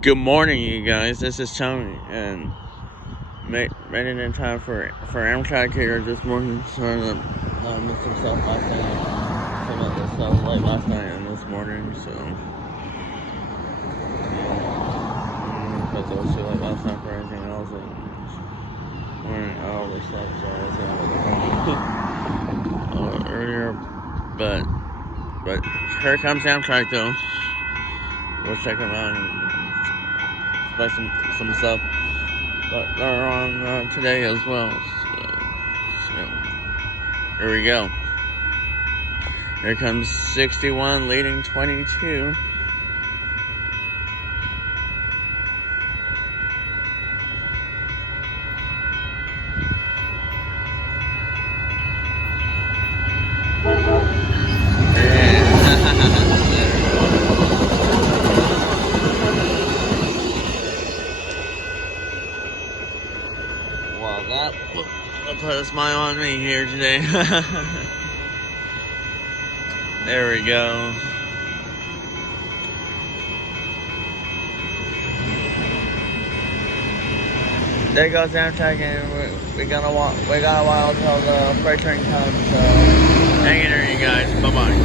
Good morning, you guys. This is Tony, and made it in time for Amtrak here this morning. Sorry that I missed some stuff last night. Some of the stuff late last night and this morning, so because I was too late last night for anything else. And morning I overslept, so I was gonna a little earlier. But here comes Amtrak though. We'll check them out and expect some stuff. But they're on today as well. So here we go. Here comes 61 leading 22. Well, that put a smile on me here today. There we go. There goes Amtrak, and we got a while till the freight train comes. So hang in there, you guys. Bye bye.